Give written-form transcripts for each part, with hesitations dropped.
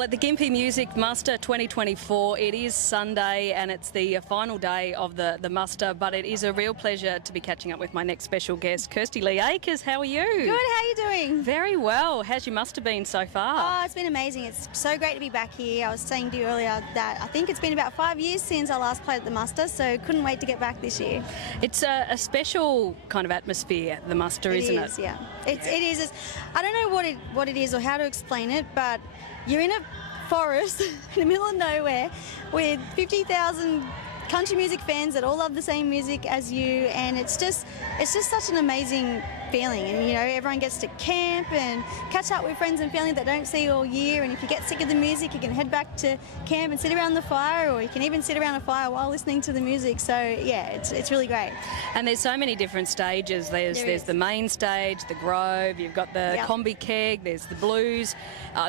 Well, at the Gympie Music Muster 2024, it is Sunday and it's the final day of the muster, but it is a real pleasure to be catching up with my next special guest, Kirsty Lee Akers. How are you? Good, how are you doing? Very well. How's your muster been so far? Oh, it's been amazing. It's so great to be back here. I was saying to you earlier that I think it's been about 5 years since I last played at the muster, so couldn't wait to get back this year. It's a special kind of atmosphere, the muster, isn't it? Yeah. It is. I don't know what it is or how to explain it, but you're in a forest in the middle of nowhere with 50,000 country music fans that all love the same music as you, and it's just such an amazing feeling. And you know, everyone gets to camp and catch up with friends and family that don't see you all year, and if you get sick of the music you can head back to camp and sit around the fire, or you can even sit around a fire while listening to the music. So yeah, it's really great. And there's so many different stages. There's the main stage, the Grove, you've got the combi keg, there's the blues,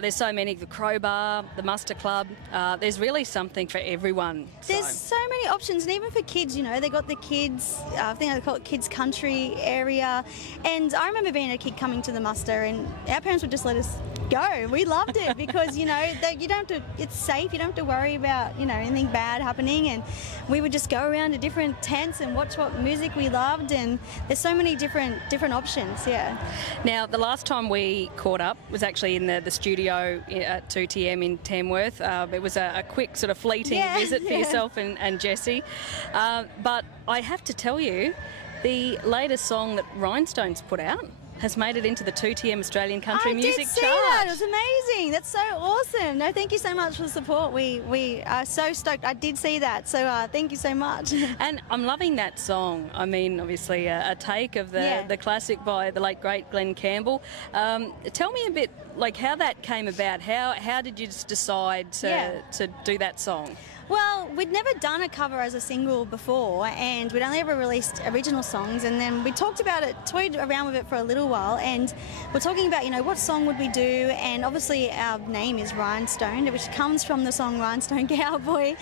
there's so many, the crowbar, the muster club. There's really something for everyone. There's so many options, and even for kids, you know, they got the kids, I think they call it kids country area. And I remember being a kid coming to the muster, and our parents would just let us go. We loved it because, you know, you don't have to, it's safe, you don't have to worry about, you know, anything bad happening, and we would just go around to different tents and watch what music we loved, and there's so many different options. Now, the last time we caught up was actually in the studio at 2TM in Tamworth. It was a quick sort of fleeting visit for yourself and Jessie, but I have to tell you, the latest song that Rhinestones put out has made it into the 2TM Australian Country Music Chart. I did see that. It was amazing. That's so awesome. No, thank you so much for the support. We are so stoked. I did see that, so thank you so much. And I'm loving that song. I mean, obviously a take of the classic by the late great Glenn Campbell. Tell me a bit, like, how that came about. How did you just decide to do that song? Well, we'd never done a cover as a single before, and we'd only ever released original songs, and then we talked about it, toyed around with it for a little while, and we're talking about, you know, what song would we do, and obviously our name is Rhinestone, which comes from the song Rhinestone Cowboy,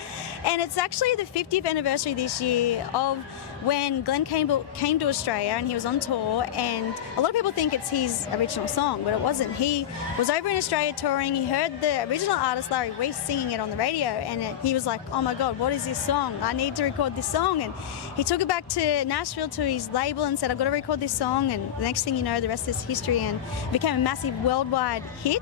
and it's actually the 50th anniversary this year of when Glenn Campbell came to Australia, and he was on tour, and a lot of people think it's his original song, but it wasn't. He was over in Australia touring, he heard the original artist Larry Reese singing it on the radio, and he was like, oh my God, what is this song? I need to record this song. And he took it back to Nashville to his label and said, I've got to record this song, and the next thing you know, the rest is history, and it became a massive worldwide hit.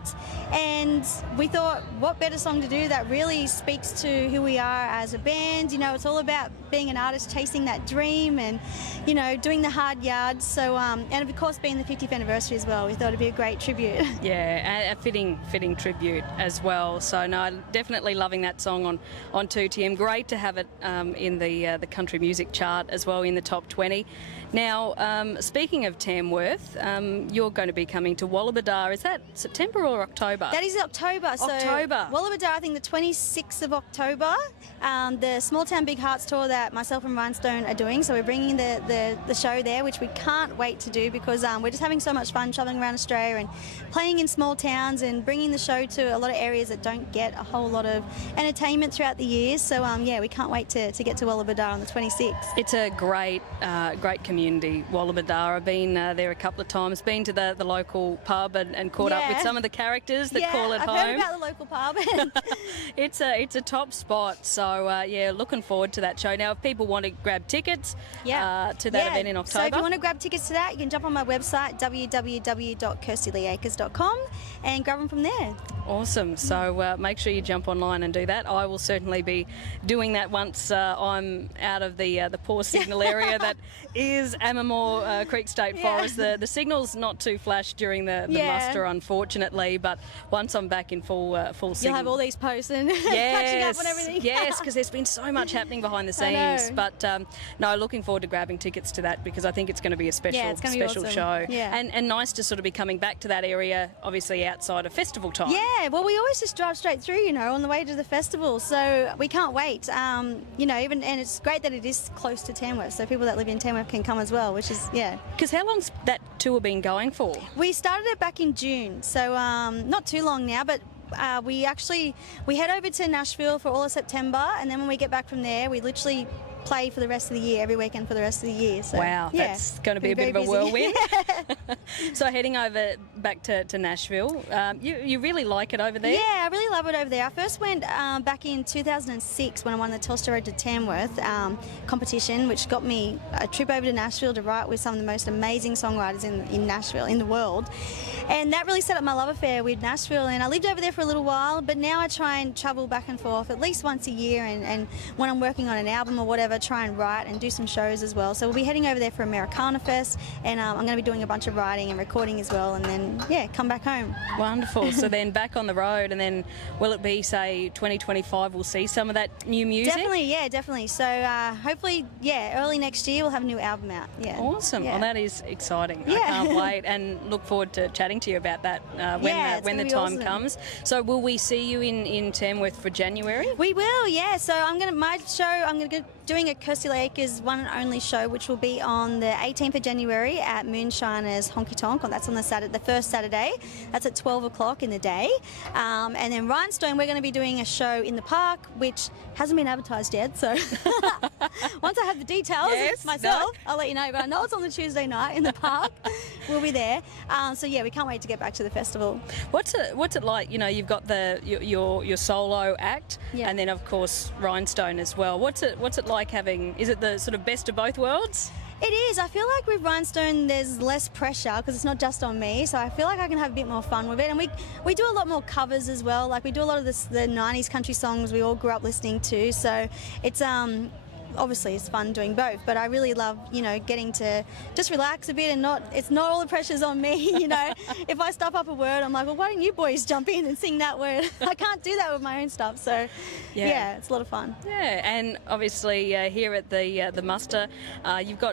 And we thought, what better song to do that really speaks to who we are as a band. You know, it's all about being an artist, chasing that dream, and, you know, doing the hard yards. So, and of course, being the 50th anniversary as well, we thought it'd be a great tribute. Yeah, a fitting tribute as well. So, no, definitely loving that song on 2TM. Great to have it in the country music chart as well, in the top 20. Now, speaking of Tamworth, you're going to be coming to Wollabadar. Is that September or October? That is October. October. So Wollabadar, I think the 26th of October. The Small Town Big Hearts tour that myself and Rhinestone are doing. So we're bringing the show there, which we can't wait to do, because we're just having so much fun travelling around Australia and playing in small towns and bringing the show to a lot of areas that don't get a whole lot of entertainment throughout the years. So yeah, we can't wait to get to Wollabadar on the 26th. It's a great community, Wollabadar. I've been there a couple of times, been to the local pub and caught up with some of the characters that call it home. I've heard about the local pub. It's a top spot, so yeah, looking forward to that show. Now, if people want to grab tickets to that event in October. So if you want to grab tickets to that, you can jump on my website, www.kirstyleeakers.com, and grab them from there. Awesome. So make sure you jump online and do that. I will certainly be doing that once I'm out of the poor signal area that is Amamore Creek State Forest. The signal's not too flash during the muster, unfortunately, but once I'm back in full signal. You'll have all these posts and catching up on everything. Yes, because there's been so much happening behind the scenes. But no, looking forward to grabbing tickets to that, because I think it's going to be a special awesome show. Yeah. And nice to sort of be coming back to that area, obviously outside of festival time. Yeah, well, we always just drive straight through, you know, on the way to the festival, so we can't wait. You know, and it's great that it is close to Tamworth, so people that live in Tamworth can come as well, which is, Because how long's that tour been going for? We started it back in June, so not too long now, but we head over to Nashville for all of September, and then when we get back from there, we literally play for the rest of the year, every weekend for the rest of the year. So, wow, yeah, that's going to be a been bit of a very busy. whirlwind. So heading over back to Nashville, you really like it over there? Yeah, I really love it over there. I first went back in 2006 when I won the Telstra Road to Tamworth competition, which got me a trip over to Nashville to write with some of the most amazing songwriters in Nashville, in the world. And that really set up my love affair with Nashville, and I lived over there for a little while, but now I try and travel back and forth at least once a year, and when I'm working on an album or whatever, try and write and do some shows as well. So we'll be heading over there for Americana Fest, and I'm going to be doing a bunch of writing and recording as well, and then, yeah, come back home. Wonderful. So then back on the road, and then will it be, say, 2025 we'll see some of that new music? Definitely, yeah, definitely. So hopefully, yeah, early next year we'll have a new album out. Yeah. Awesome. Yeah. Well, that is exciting. Yeah. I can't wait, and look forward to chatting to you about that when the time awesome. comes. So will we see you in Tamworth for January? We will, yeah. So I'm going to doing a Kirsty Lee Akers one and only show, which will be on the 18th of January at Moonshiner's Honky Tonk. That's on the first Saturday. That's at 12 o'clock in the day. And then Rhinestone, we're going to be doing a show in the park, which hasn't been advertised yet. So once I have the details myself, I'll let you know. But I know it's on the Tuesday night in the park. We'll be there. So yeah, we can't wait to get back to the festival. What's it like? You know, you've got your solo act, Yeah. and then of course Rhinestone as well. What's it like having? Is it the sort of best of both worlds? It is. I feel like with Rhinestone there's less pressure because it's not just on me, so I feel like I can have a bit more fun with it. And we do a lot more covers as well. Like we do a lot of the 90s country songs we all grew up listening to, so it's obviously it's fun doing both, but I really love, getting to just relax a bit and it's not all the pressure's on me, If I stuff up a word, I'm like, well, why don't you boys jump in and sing that word? I can't do that with my own stuff, so yeah, it's a lot of fun. Yeah, and obviously here at the muster,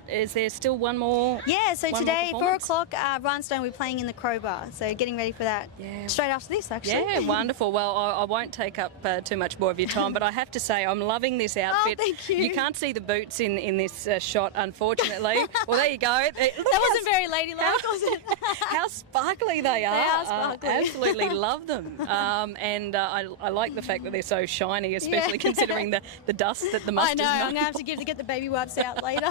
is there still one more? Yeah, so today, 4 performance? o'clock, Rhinestone, we're playing in the Crowbar, so getting ready for that straight after this, actually. Yeah, wonderful. Well, I won't take up too much more of your time, but I have to say I'm loving this outfit. Oh, thank you. You can't see the boots in this shot, unfortunately. Well, there you go. That wasn't very ladylike, was it? How sparkly they are. They are sparkly. Absolutely love them. And I like the fact that they're so shiny, especially considering the dust that the mustard's I know, known I'm going to have to get the baby wipes out later.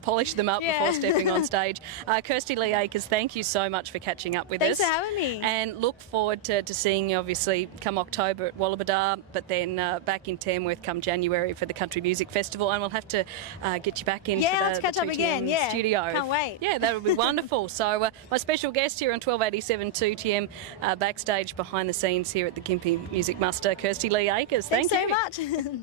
Polish them up before stepping on stage. Kirsty Lee Akers, thank you so much for catching up with us. Thanks for having me. And look forward to seeing you, obviously, come October at Wollabadar, but then back in Tamworth come January for the Country Music Festival, and we'll have to get you back into let's catch up again. studio. Can't wait. Yeah, that would be wonderful. So my special guest here on 1287 2TM, backstage behind the scenes here at the Gympie Music Muster, Kirsty Lee Akers. Thanks Thank you so much.